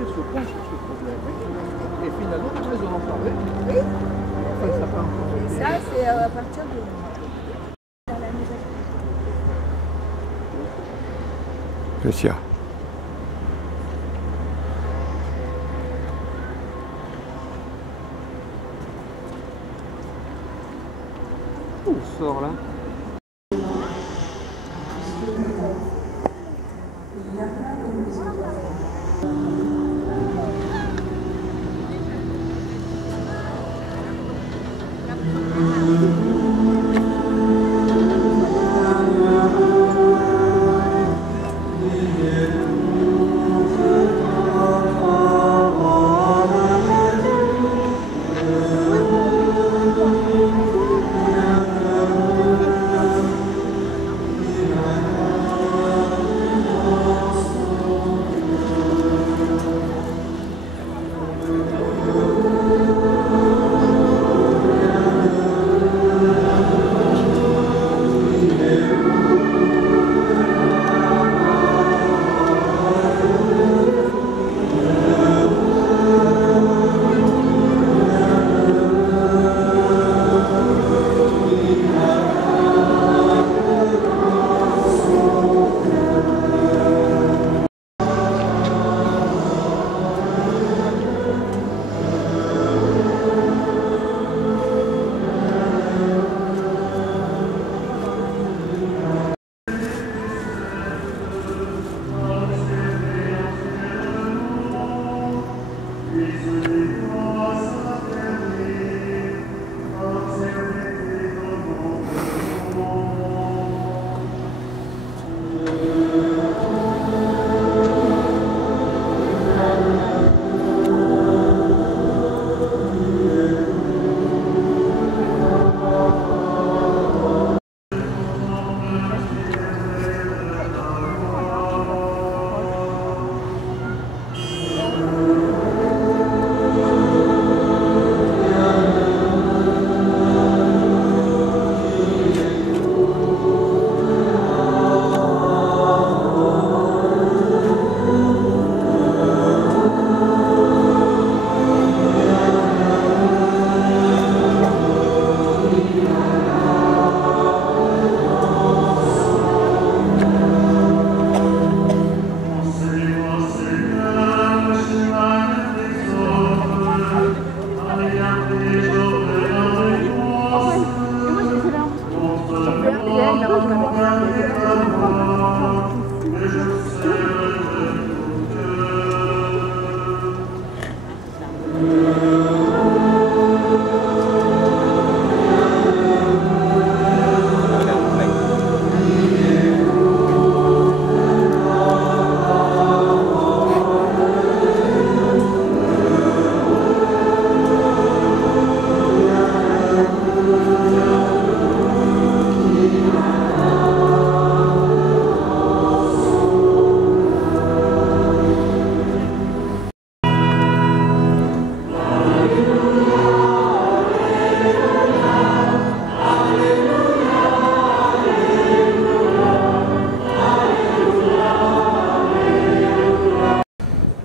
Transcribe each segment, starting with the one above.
interroger ce point sur ce problème. Et finalement, ils en ont parlé. Et en fait, ça n'a pas encore été. Ça, c'est à partir de... Lucia. Où on sort là?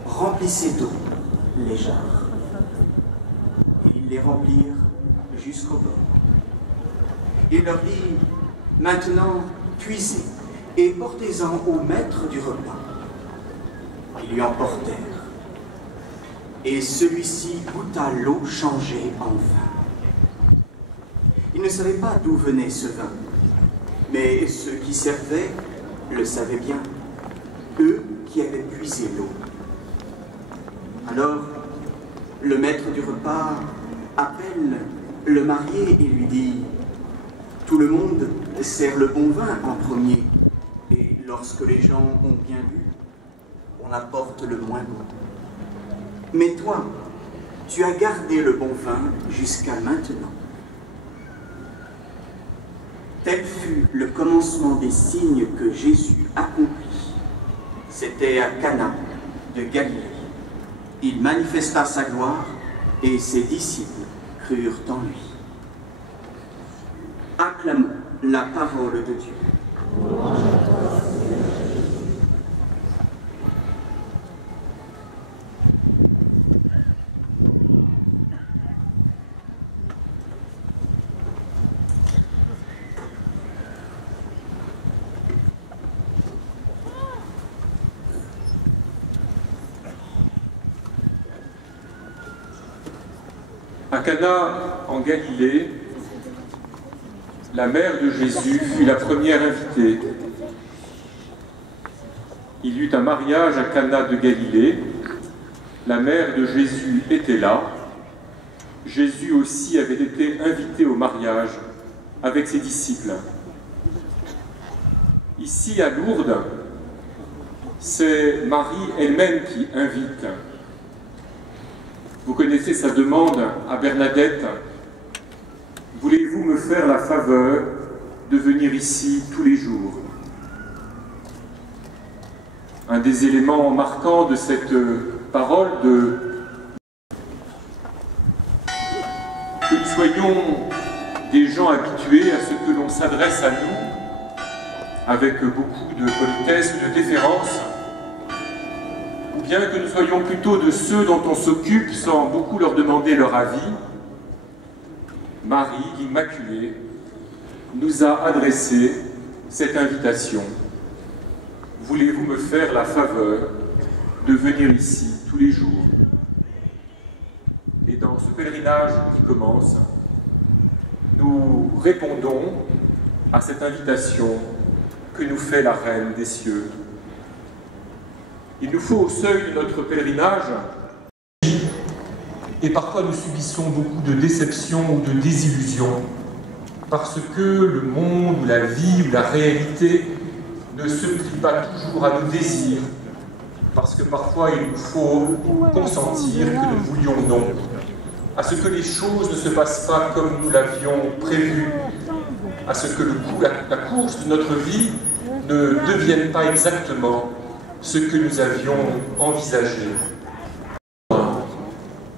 Remplissez d'eau les jarres. Et ils les remplirent jusqu'au bord. Il leur dit, maintenant, puisez et portez-en au maître du repas. Ils lui en portèrent. Et celui-ci goûta l'eau changée en vin. Il ne savait pas d'où venait ce vin, mais ceux qui servaient le savaient bien, eux qui avaient puisé l'eau. Alors, le maître du repas appelle le marié et lui dit, « Tout le monde sert le bon vin en premier, et lorsque les gens ont bien bu, on apporte le moins bon. Mais toi, tu as gardé le bon vin jusqu'à maintenant. » Tel fut le commencement des signes que Jésus accomplit. C'était à Cana de Galilée. Il manifesta sa gloire et ses disciples crurent en lui. Acclamons la parole de Dieu. À Cana, en Galilée, la mère de Jésus fut la première invitée. Il y eut un mariage à Cana de Galilée. La mère de Jésus était là. Jésus aussi avait été invité au mariage avec ses disciples. Ici, à Lourdes, c'est Marie elle-même qui invite. Vous connaissez sa demande à Bernadette. Voulez-vous me faire la faveur de venir ici tous les jours? Un des éléments marquants de cette parole que nous soyons des gens habitués à ce que l'on s'adresse à nous avec beaucoup de politesse ou de déférence, ou bien que nous soyons plutôt de ceux dont on s'occupe sans beaucoup leur demander leur avis. Marie, l'Immaculée, nous a adressé cette invitation. Voulez-vous me faire la faveur de venir ici tous les jours? Et dans ce pèlerinage qui commence, nous répondons à cette invitation que nous fait la Reine des cieux. Il nous faut au seuil de notre pèlerinage, et parfois nous subissons beaucoup de déceptions ou de désillusions, parce que le monde, ou la vie, ou la réalité ne se plie pas toujours à nos désirs, parce que parfois il nous faut consentir que nous voulions non, à ce que les choses ne se passent pas comme nous l'avions prévu, à ce que la course de notre vie ne devienne pas exactement ce que nous avions envisagé.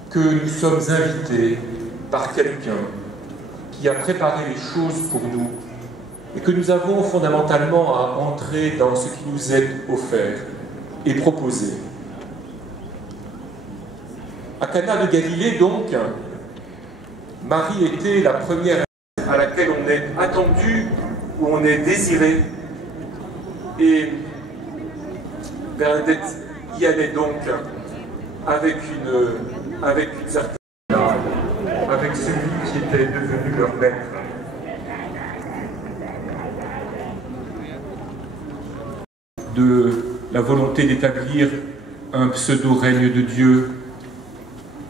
Que nous sommes invités par quelqu'un qui a préparé les choses pour nous et que nous avons fondamentalement à entrer dans ce qui nous est offert et proposé. À Cana de Galilée, donc, Marie était la première à laquelle on est attendu ou on est désiré. Et Bernadette y allait donc avec une certaine, avec celui qui était devenu leur maître. De la volonté d'établir un pseudo-règne de Dieu.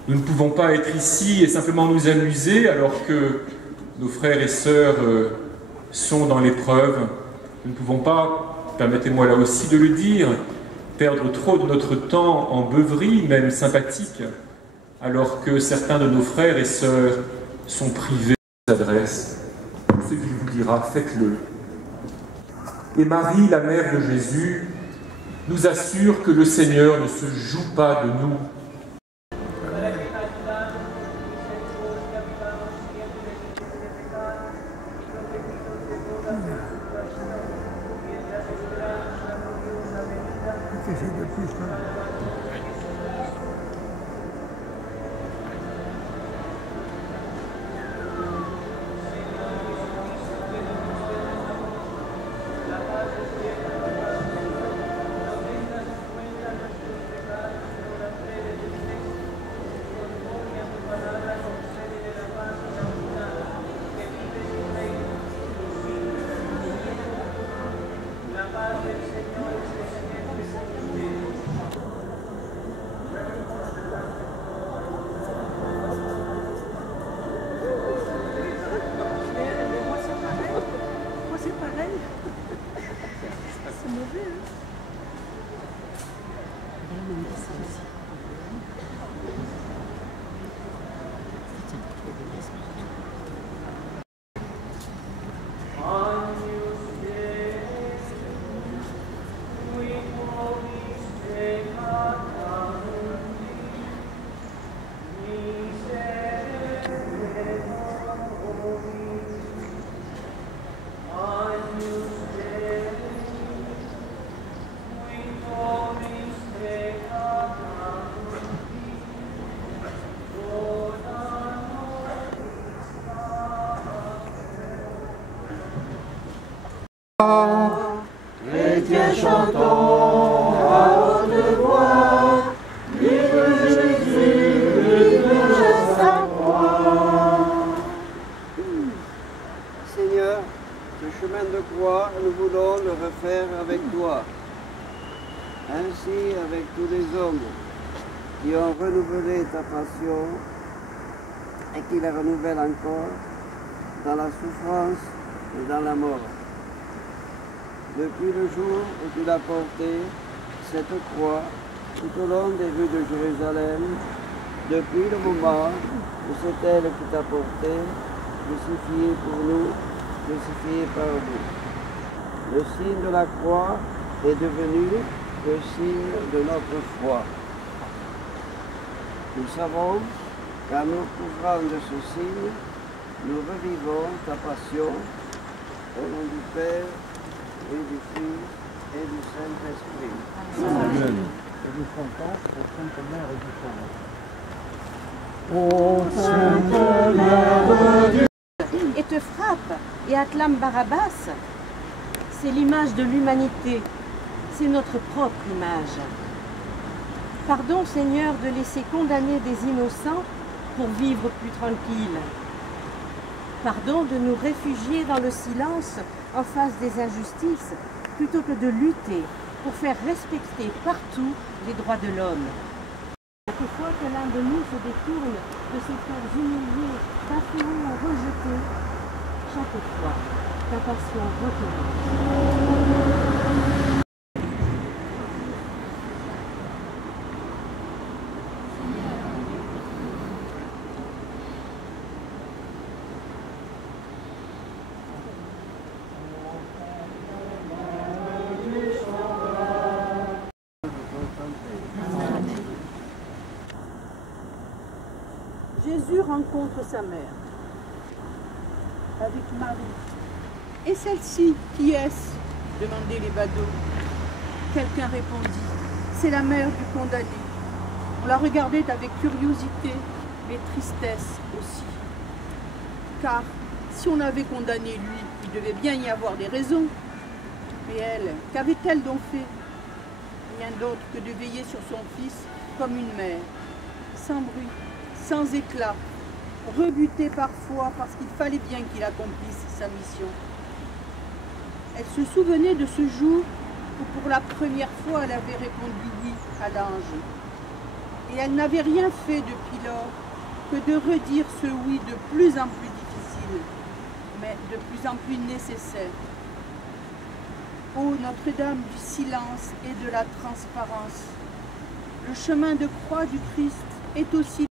Nous ne pouvons pas être ici et simplement nous amuser alors que nos frères et sœurs sont dans l'épreuve. Nous ne pouvons pas, permettez-moi là aussi de le dire, perdre trop de notre temps en beuverie, même sympathique, alors que certains de nos frères et sœurs sont privés de s'adresse. Ce qu'il vous dira, faites-le. Et Marie, la mère de Jésus, nous assure que le Seigneur ne se joue pas de nous. qui ont renouvelé ta passion et qui la renouvellent encore dans la souffrance et dans la mort. Depuis le jour où tu l'as portée, cette croix, tout au long des rues de Jérusalem, depuis le moment où c'est elle qui t'a porté, crucifiée pour nous, crucifiée par vous. Le signe de la croix est devenu le signe de notre foi. Nous savons qu'en nous couvrant de ce signe, nous revivons ta passion au nom du Père et du Fils et du Saint-Esprit. Amen. Et nous chantons au Sainte Mère du Saint. Et te frappe et acclame Barabbas. C'est l'image de l'humanité, c'est notre propre image. Pardon, Seigneur, de laisser condamner des innocents pour vivre plus tranquille. Pardon de nous réfugier dans le silence en face des injustices, plutôt que de lutter pour faire respecter partout les droits de l'homme. Chaque fois que l'un de nous se détourne de ses frères humiliés, bafoués ou rejetés, chaque fois, ta passion recommence. Jésus rencontre sa mère avec Marie. Et celle-ci, qui est-ce? Demandaient les badauds. Quelqu'un répondit, c'est la mère du condamné. On la regardait avec curiosité, mais tristesse aussi. Car si on avait condamné lui, il devait bien y avoir des raisons. Mais elle, qu'avait-elle donc fait? Rien d'autre que de veiller sur son fils comme une mère, sans bruit, sans éclat, rebuté parfois parce qu'il fallait bien qu'il accomplisse sa mission. Elle se souvenait de ce jour où pour la première fois elle avait répondu oui à l'ange. Et elle n'avait rien fait depuis lors que de redire ce oui de plus en plus difficile, mais de plus en plus nécessaire. Ô Notre-Dame du silence et de la transparence, le chemin de croix du Christ est aussi...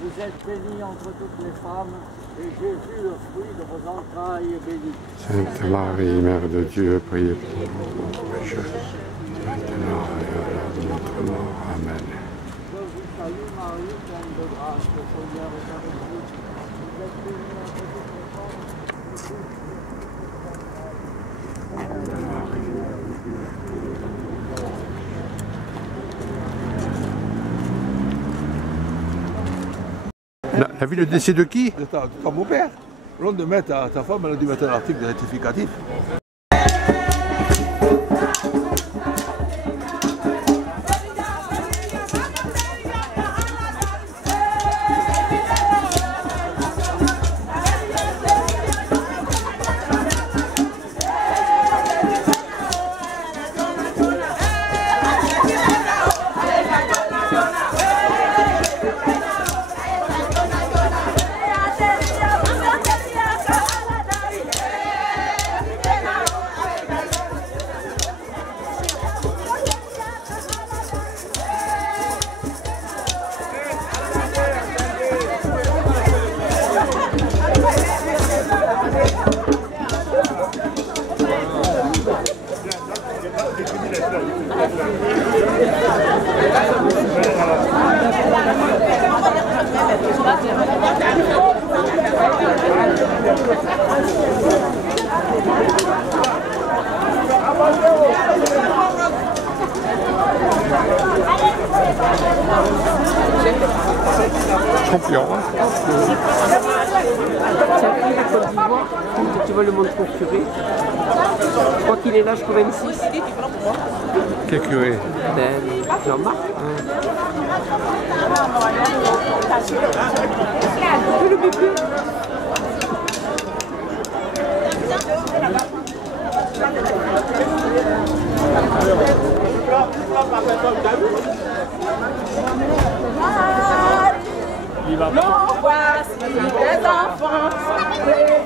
Vous êtes bénie entre toutes les femmes, et Jésus, le fruit de vos entrailles, est béni. Sainte Marie, Mère de Dieu, priez pour nous pécheurs, maintenant et à l'heure de notre mort. Amen. Je vous salue Marie, pleine de grâce, le Seigneur est avec vous. Vous êtes bénie entre toutes les femmes, La vie, le décès de qui? De ton beau-père. Au lendemain, ta femme, elle a dû mettre un article rectificatif. Champion. Ça pris la Côte d'Ivoire, tu vas le montrer au curé. Je crois qu'il est là jusqu'au 26. Quel curé? Jean-Marc. Le bébé. L'angoisse des enfants.